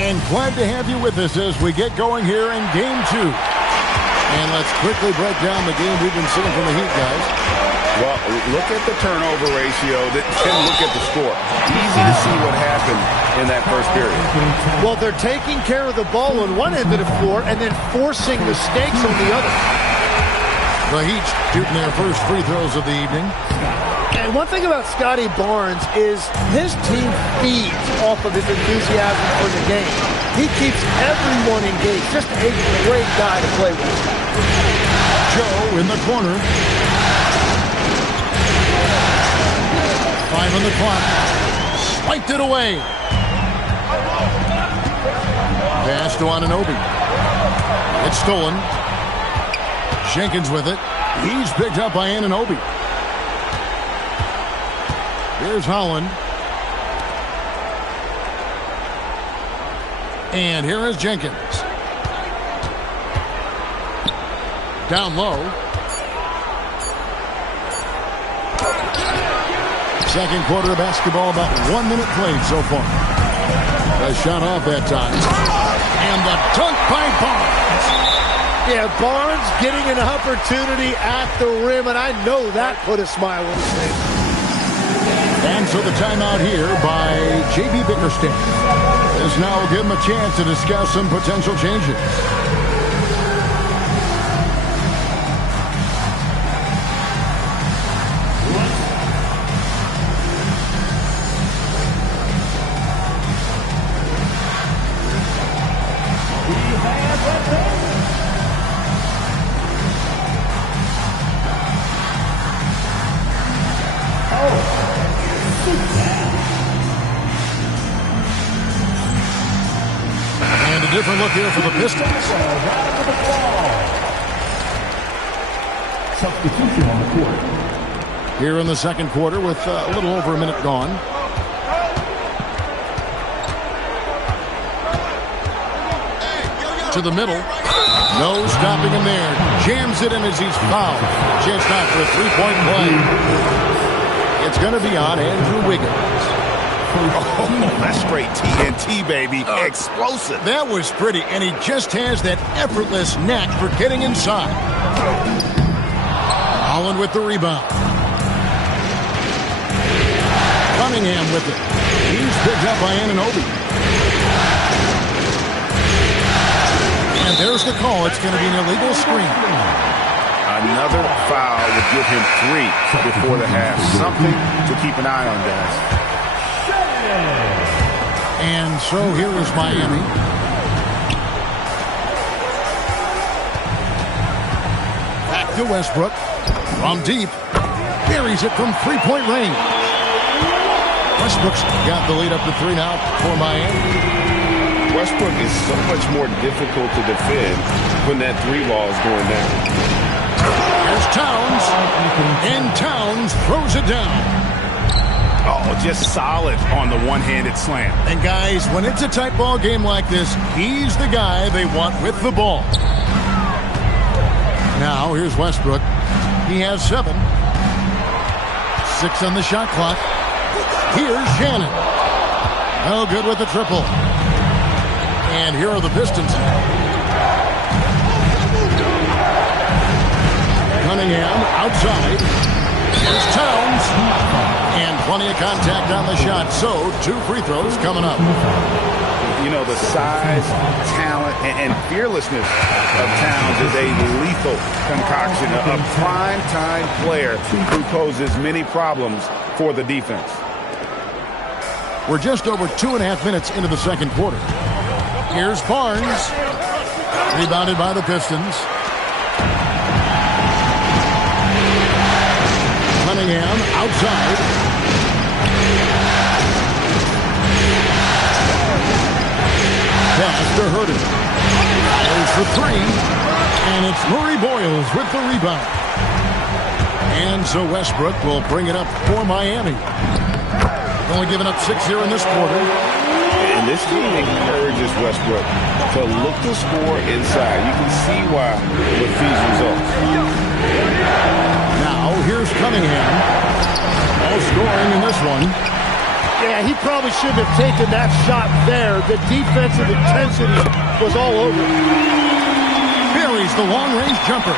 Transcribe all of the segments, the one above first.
And glad to have you with us as we get going here in Game 2. And let's quickly break down the game we've been seeing from the Heat, guys. Well, look at the turnover ratio, then look at the score. Easy to see what happened in that first period. Well, they're taking care of the ball on one end of the floor and then forcing mistakes on the other. The Heat shooting their first free throws of the evening. And one thing about Scotty Barnes is his team feeds off of his enthusiasm for the game. He keeps everyone engaged. Just a great guy to play with. Joe in the corner. 5 on the clock. Swiped it away. Pass to Anunoby. It's stolen. Jenkins with it. He's picked up by Anunoby. Here's Holland. And here is Jenkins. Down low. Second quarter of basketball, about 1 minute played so far. A shot off that time. And the dunk by Barnes. Yeah, Barnes getting an opportunity at the rim, and I know that put a smile on his face. And so the timeout here by J.B. Bickerstaff. This now will give him a chance to discuss some potential changes. Different look here for the Pistons. Substitution on the court. Here in the second quarter with a little over a minute gone. To the middle. No stopping him there. Jams it in as he's fouled. Chance not for a three-point play. It's going to be on Andrew Wiggins. Oh, that's straight TNT, baby. Explosive. That was pretty, and he just has that effortless knack for getting inside. Holland with the rebound. Cunningham with it. He's picked up by Anunoby. And there's the call. It's going to be an illegal screen. Another foul would give him 3 before the half. Something to keep an eye on, guys. And so here is Miami. Back to Westbrook. From deep. Buries it from three-point range. Westbrook's got the lead up to 3 now for Miami. Westbrook is so much more difficult to defend when that 3 ball is going down. Here's Towns. And Towns throws it down. Oh, just solid on the one-handed slam. And guys, when it's a tight ball game like this, he's the guy they want with the ball. Now, here's Westbrook. He has 7. 6 on the shot clock. Here's Shannon. No good with the triple. And here are the Pistons. Cunningham outside. Here's Towns. And plenty of contact on the shot. So, 2 free throws coming up. You know, the size, talent, and fearlessness of Towns is a lethal concoction. A prime-time player who poses many problems for the defense. We're just over 2.5 minutes into the second quarter. Here's Barnes. Rebounded by the Pistons. Cunningham outside. Pass to Herter. There's the 3. And it's Murray Boyles with the rebound. And so Westbrook will bring it up for Miami. Only giving up 6 here in this quarter. And this team encourages Westbrook to look to score inside. You can see why with these results. Now, here's Cunningham. All scoring in this one. Yeah, he probably shouldn't have taken that shot there. The defensive intensity was all over. Buries the long-range jumper.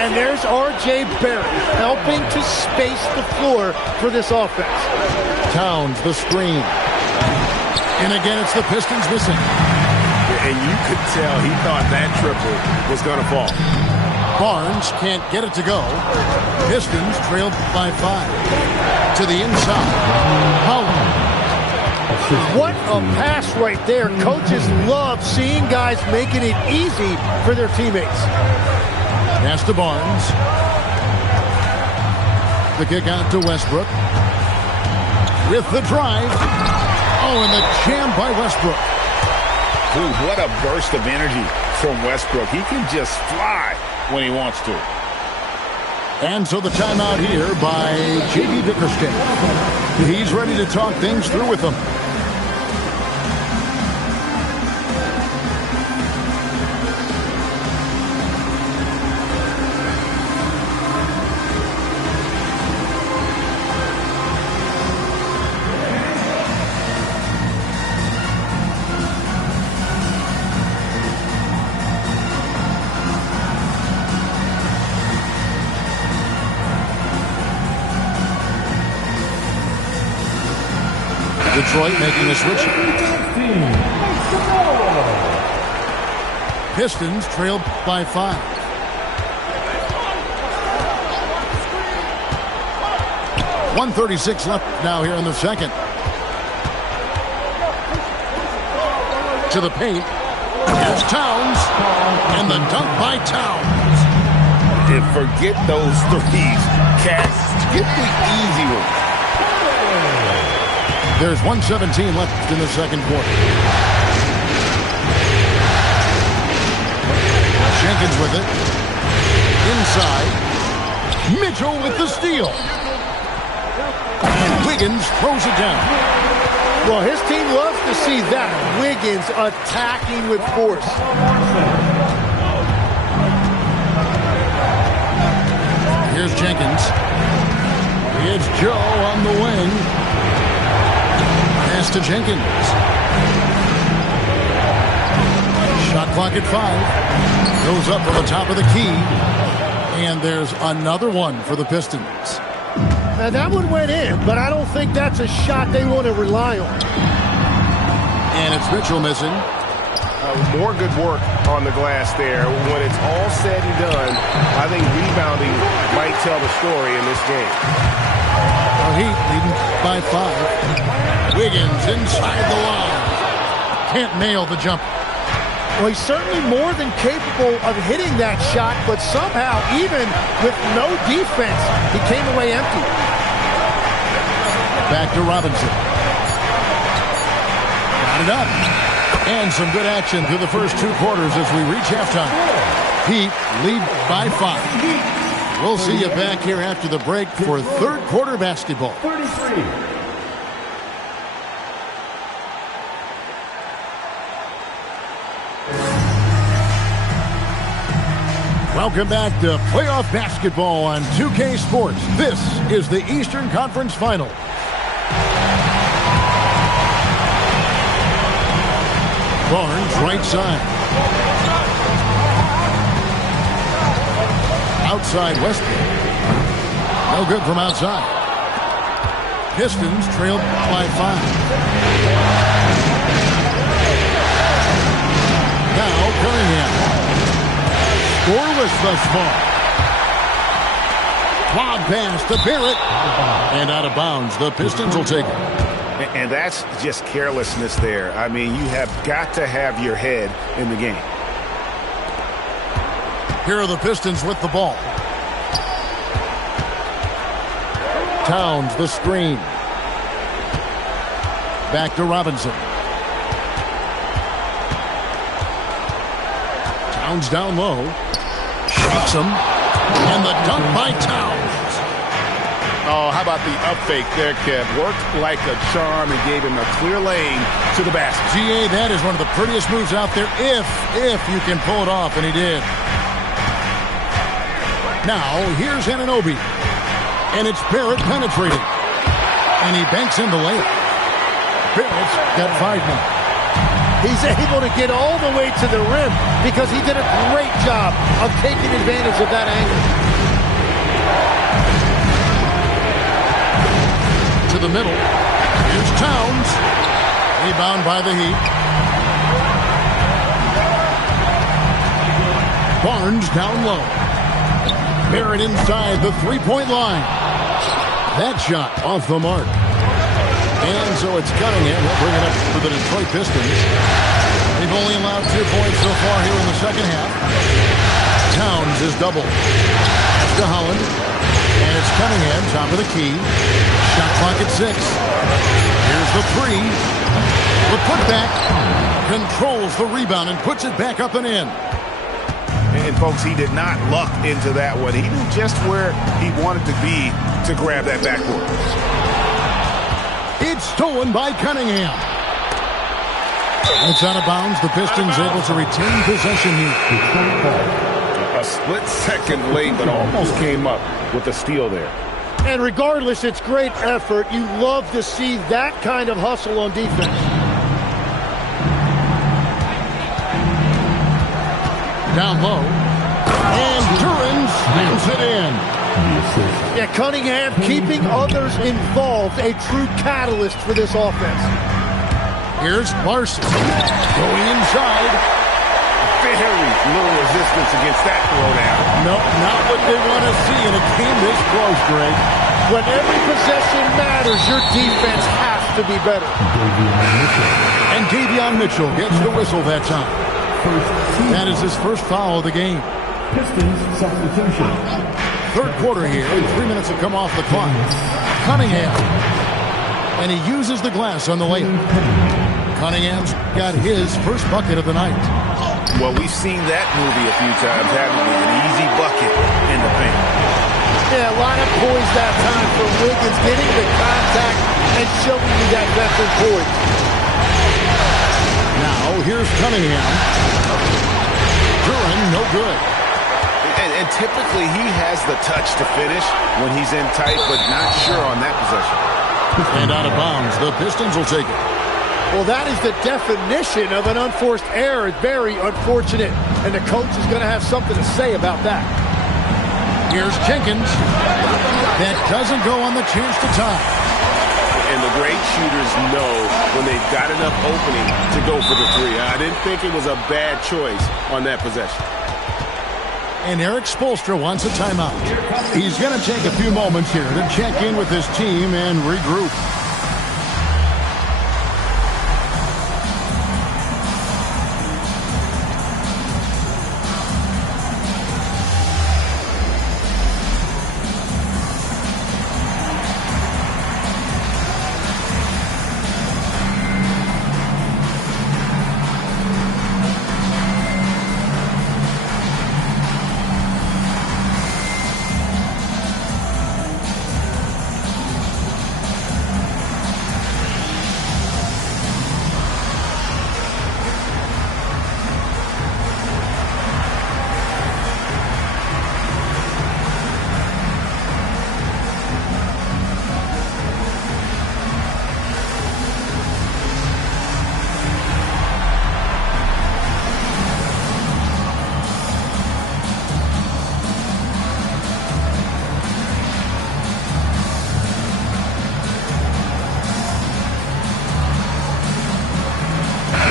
And there's R.J. Barrett helping to space the floor for this offense. Towns, the screen. And again, it's the Pistons missing. And you could tell he thought that triple was going to fall. Barnes can't get it to go. Pistons trailed by 5. To the inside. Howard. What a pass right there. Coaches love seeing guys making it easy for their teammates. Pass to Barnes. The kick out to Westbrook. With the drive. Oh, and the jam by Westbrook. Ooh, what a burst of energy from Westbrook. He can just fly when he wants to. And so the timeout here by J.B. Bickerstaff. He's ready to talk things through with them. Detroit making a switch. Pistons trailed by 5. .136 left now here in the second. To the paint. Here's Towns. And the dunk by Towns. And forget those threes. Cats, get the easy one. There's 1:17 left in the second quarter. Jenkins with it. Inside. Mitchell with the steal. And Wiggins throws it down. Well, his team loves to see that. Wiggins attacking with force. Here's Jenkins. It's Joe on the wing. Pass to Jenkins. Shot clock at 5. Goes up from the top of the key. And there's another one for the Pistons. Now that one went in, but I don't think that's a shot they want to rely on. And it's Mitchell missing. More good work on the glass there. When it's all said and done, I think rebounding might tell the story in this game. Heat leading by 5. Wiggins inside the line. Can't nail the jump. Well, he's certainly more than capable of hitting that shot, but somehow, even with no defense, he came away empty. Back to Robinson. Got it up. And some good action through the first 2 quarters as we reach halftime. Heat lead by 5. We'll see you back here after the break for third quarter basketball. 33. Welcome back to playoff basketball on 2K Sports. This is the Eastern Conference Final. Barnes, right side. Outside Westbrook. No good from outside. Pistons trailed by 5. Now Cunningham. Scoreless thus far. Lob pass to Barrett. And out of bounds. The Pistons will take it. And that's just carelessness there. I mean, you have got to have your head in the game. Here are the Pistons with the ball. Towns, the screen. Back to Robinson. Towns down low. Shoots him. And the dunk by Towns. Oh, how about the up fake there, Kev? Worked like a charm and gave him a clear lane to the basket. GA, that is one of the prettiest moves out there if you can pull it off, and he did. Now, here's Anunoby. And it's Barrett penetrating. And he banks in the layup. Bills got 5 now. He's able to get all the way to the rim because he did a great job of taking advantage of that angle. To the middle. Here's Towns. Rebound by the Heat. Barnes down low. Barrett inside the three-point line. That shot off the mark. And so it's Cunningham. He'll bring it up for the Detroit Pistons. They've only allowed 2 points so far here in the second half. Towns is doubled. That's to Holland. And it's Cunningham, top of the key. Shot clock at 6. Here's the three. The putback. Controls the rebound and puts it back up and in. And, folks, he did not luck into that one. He knew just where he wanted to be to grab that backboard. It's stolen by Cunningham. It's out of bounds. The Pistons able to retain possession here. A split second late, but almost came up with a steal there. And regardless, it's great effort. You love to see that kind of hustle on defense. Down low. And Duran slams it in. Yeah, Cunningham keeping others involved, a true catalyst for this offense. Here's Larson going inside. Very little resistance against that throwdown. No, not what they want to see in a game this close, Greg. When every possession matters, your defense has to be better. And Davion Mitchell gets the whistle that time. That is his first foul of the game. Pistons substitution. Third quarter here, and 3 minutes have come off the clock. Cunningham. And he uses the glass on the layup. Cunningham's got his first bucket of the night. Well, we've seen that movie a few times, haven't we? An easy bucket in the paint. Yeah, a lot of poise that time for Wiggins, getting the contact and showing you that veteran poise. Now, here's Cunningham. Duran, no good. And typically he has the touch to finish when he's in tight, but not sure on that possession. And out of bounds. The Pistons will take it. Well, that is the definition of an unforced error. Very unfortunate. And the coach is going to have something to say about that. Here's Jenkins. That doesn't go on the chance to tie. And the great shooters know when they've got enough opening to go for the three. I didn't think it was a bad choice on that possession. And Eric Spoelstra wants a timeout. He's going to take a few moments here to check in with his team and regroup.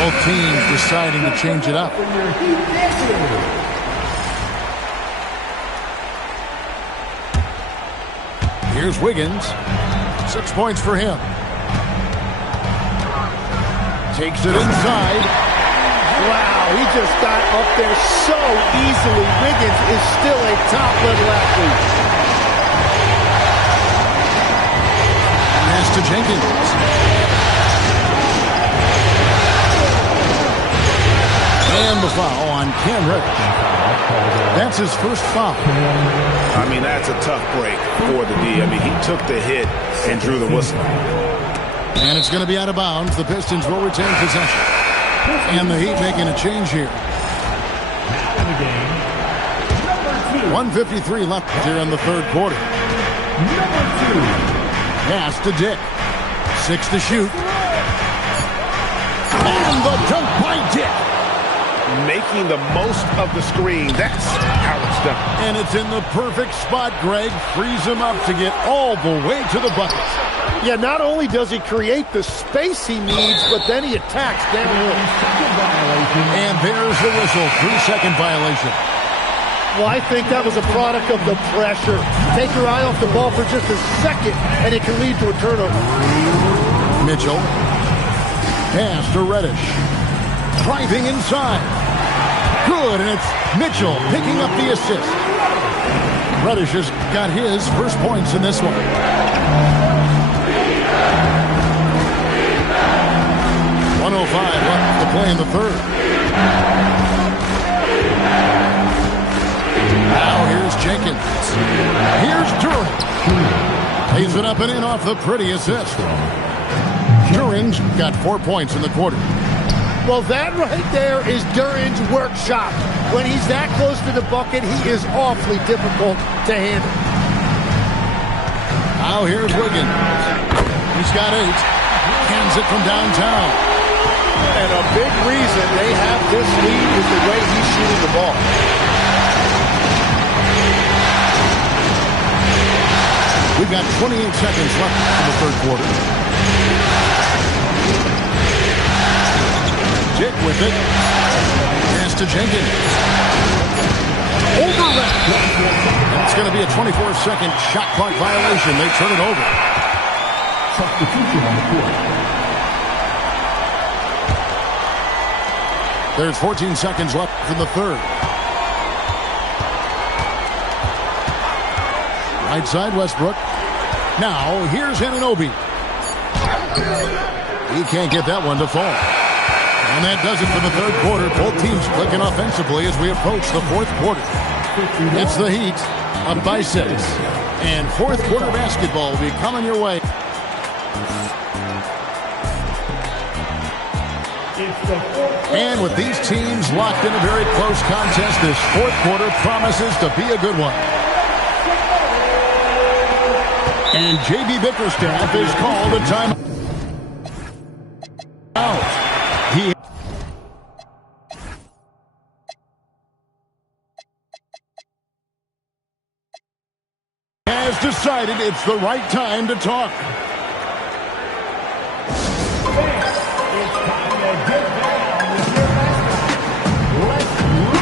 Both teams deciding to change it up. Here's Wiggins. 6 points for him. Takes it inside. Wow, he just got up there so easily. Wiggins is still a top-level athlete. Pass to Jenkins. And the foul on Cam Reddish. That's his first foul. I mean, that's a tough break for the D. I mean, he took the hit and drew the whistle. And it's going to be out of bounds. The Pistons will retain possession. And the Heat making a change here. 1:53 left here in the third quarter. Pass to Dick. 6 to shoot. And the dunk by Dick. Making the most of the screen. That's how it's done. And it's in the perfect spot, Greg. Frees him up to get all the way to the bucket. Yeah, not only does he create the space he needs, but then he attacks downhill. And there's the whistle. 3-second violation. Well, I think that was a product of the pressure. Take your eye off the ball for just a second, and it can lead to a turnover. Mitchell. Pass to Reddish. Driving inside. Good, and it's Mitchell picking up the assist. Reddish has got his first points in this one. .105 left to play in the third. Now here's Jenkins. Here's Duren. Lays it up and in off the pretty assist. Duren's got 4 points in the quarter. Well, that right there is Duren's workshop. When he's that close to the bucket, he is awfully difficult to handle. Now here's Wiggins. He's got 8. Hands it from downtown. And a big reason they have this lead is the way he's shooting the ball. We've got 28 seconds left in the third quarter. Dick with it. Pass to Jenkins. Overlap. That's going to be a 24-second shot clock violation. They turn it over. Substitution on the court. There's 14 seconds left in the third. Right side, Westbrook. Now, here's Anunoby. He can't get that one to fall. And that does it for the third quarter. Both teams clicking offensively as we approach the fourth quarter. It's the Heat up by 6. And fourth quarter basketball will be coming your way. And with these teams locked in a very close contest, this fourth quarter promises to be a good one. And J.B. Bickerstaff is called a timeout. He has decided it's the right time to talk. It's time to get down with your basket. Let's move.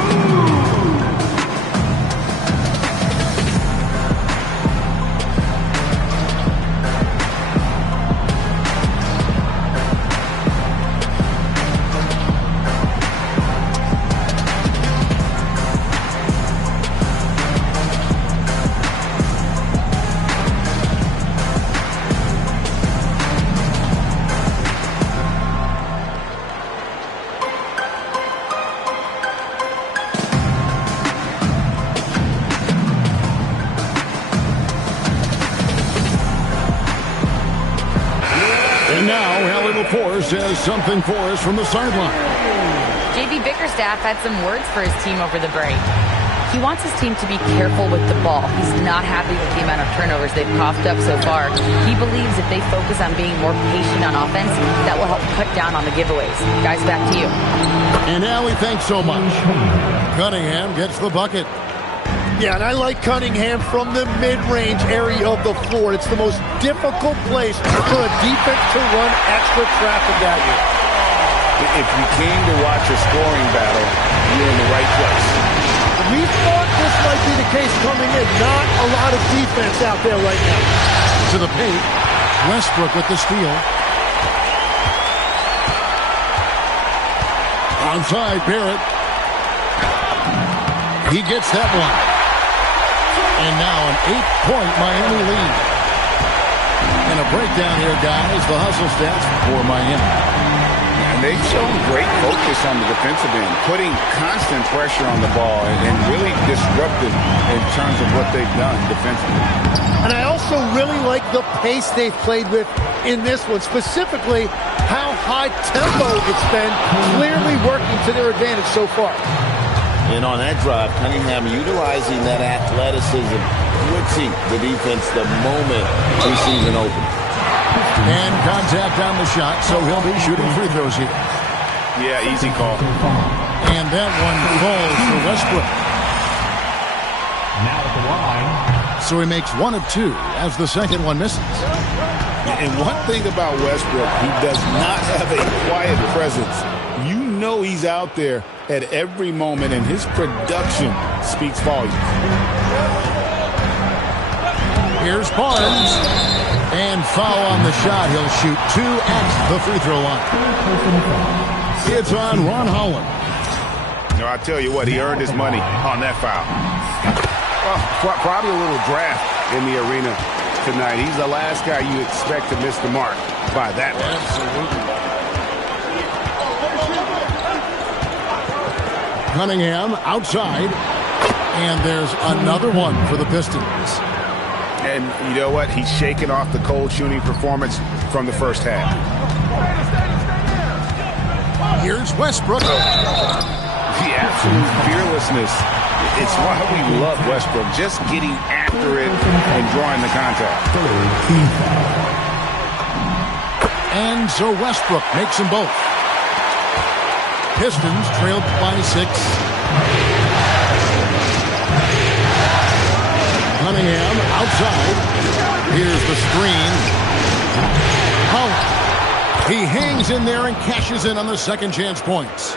And now, Allie LaForce has something for us from the sideline. J.B. Bickerstaff had some words for his team over the break. He wants his team to be careful with the ball. He's not happy with the amount of turnovers they've coughed up so far. He believes if they focus on being more patient on offense, that will help cut down on the giveaways. Guys, back to you. And Allie, thanks so much. Cunningham gets the bucket. Yeah, and I like Cunningham from the mid-range area of the floor. It's the most difficult place for a defense to run extra traffic at you. If you came to watch a scoring battle, you're in the right place. We thought this might be the case coming in. Not a lot of defense out there right now. To the paint. Westbrook with the steal. Onside, Barrett. He gets that one. And now an 8-point Miami lead. And a breakdown here, guys. The hustle stats for Miami. And they've shown great focus on the defensive end, putting constant pressure on the ball and really disruptive in terms of what they've done defensively. And I also really like the pace they've played with in this one, specifically how high tempo it's been, clearly working to their advantage so far. And on that drive, Cunningham utilizing that athleticism, blitzing the defense the moment he sees an open. And contact on the shot, so he'll be shooting free throws here. Yeah, easy call. And that one falls for Westbrook. Now at the line. So he makes 1 of 2 as the second one misses. And one thing about Westbrook, he does not have a quiet presence. You know he's out there at every moment, and his production speaks volumes. Here's Barnes. And foul on the shot. He'll shoot 2 at the free throw line. It's on Ron Holland. No, I tell you what, he earned his money on that foul. Well, probably a little draft in the arena tonight. He's the last guy you expect to miss the mark by that much. Absolutely. Cunningham outside. And there's another one for the Pistons. And you know what? He's shaking off the cold shooting performance from the first half. Here's Westbrook. The absolute fearlessness. It's why we love Westbrook. Just getting after it and drawing the contact. And so Westbrook makes them both. Pistons trailed by 6. Cunningham outside. Here's the screen. Holland. He hangs in there and cashes in on the second chance points.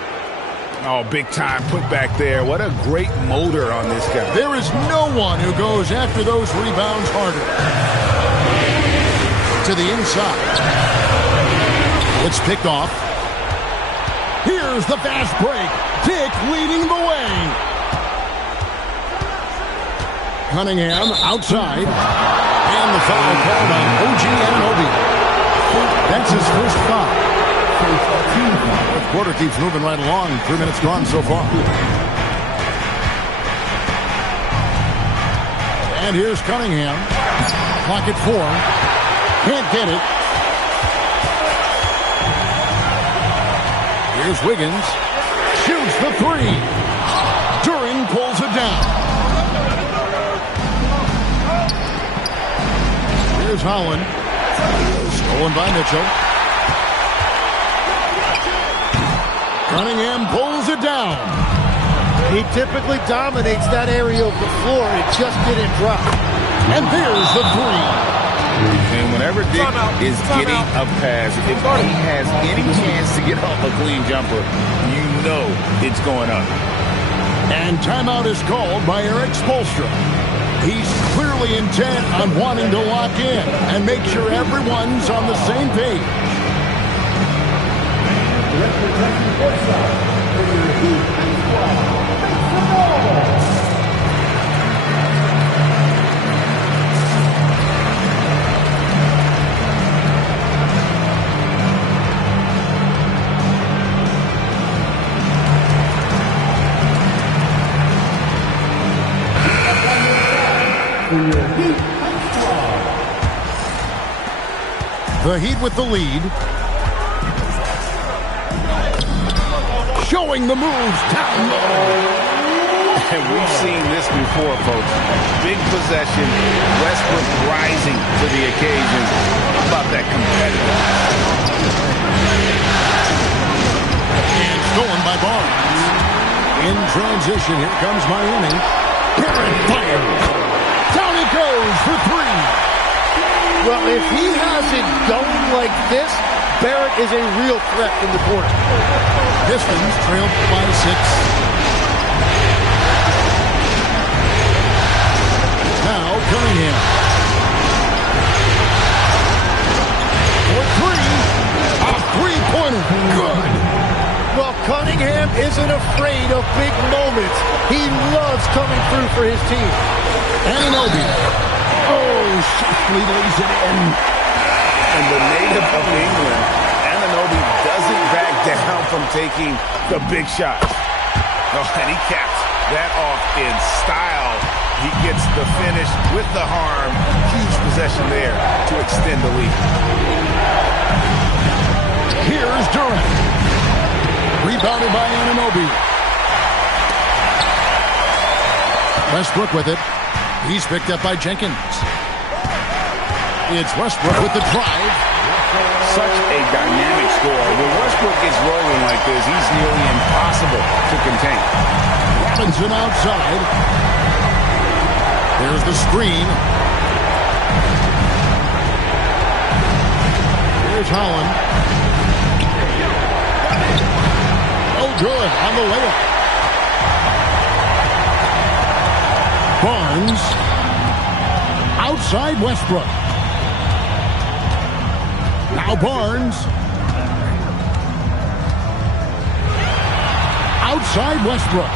Oh, big time put back there. What a great motor on this guy. There is no one who goes after those rebounds harder. To the inside. It's picked off. Here's the fast break. Dick leading the way. Cunningham outside. And the foul called on OG Anunoby. That's his first foul. Fourth quarter keeps moving right along. 3 minutes gone so far. And here's Cunningham. Clock at 4. Can't get it. Here's Wiggins. Shoots the 3. Duren pulls it down. Here's Holland. Stolen by Mitchell. Cunningham pulls it down. He typically dominates that area of the floor. It just didn't drop. And there's the 3. And whenever Dick is getting a pass, if he has any chance to get off a clean jumper, you know it's going up. And timeout is called by Eric Spoelstra. He's clearly intent on wanting to lock in and make sure everyone's on the same page. The Heat with the lead. Showing the moves down low. And we've seen this before, folks. Big possession, Westbrook rising to the occasion. How about that competitive? And stolen by Barnes. In transition, here comes Miami. Barrett fires. Down it goes for 3. Well, if he has it going like this, Barrett is a real threat in the corner. Pistons trailed by 6. Now Cunningham. For 3. A three-pointer. Good. Well, Cunningham isn't afraid of big moments. He loves coming through for his team. Anunoby. Oh, softly lays it in. And the native of England, Anunoby doesn't back down from taking the big shots. Oh, and he caps that off in style. He gets the finish with the harm. Huge possession there to extend the lead. Here's Durant. Rebounded by Anunoby. Westbrook with it. He's picked up by Jenkins. It's Westbrook with the drive. Such a dynamic score. When Westbrook gets rolling like this, he's nearly impossible to contain. Robinson outside. There's the screen. Here's Holland. Oh, good on the layup. Barnes. Outside Westbrook. Now Barnes. Outside Westbrook.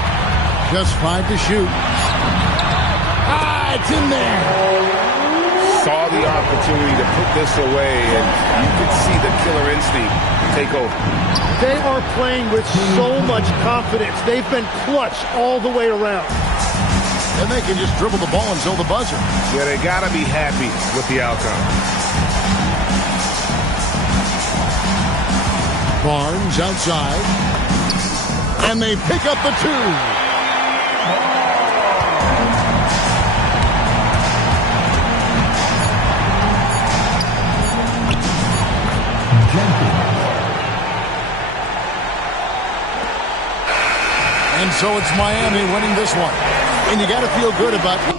Just 5 to shoot. It's in there. Saw the opportunity to put this away, and you could see the killer instinct take over. They are playing with so much confidence. They've been clutch all the way around. And they can just dribble the ball until the buzzer. Yeah, they got to be happy with the outcome. Barnes outside. And they pick up the 2. And so it's Miami winning this one. And you got to feel good about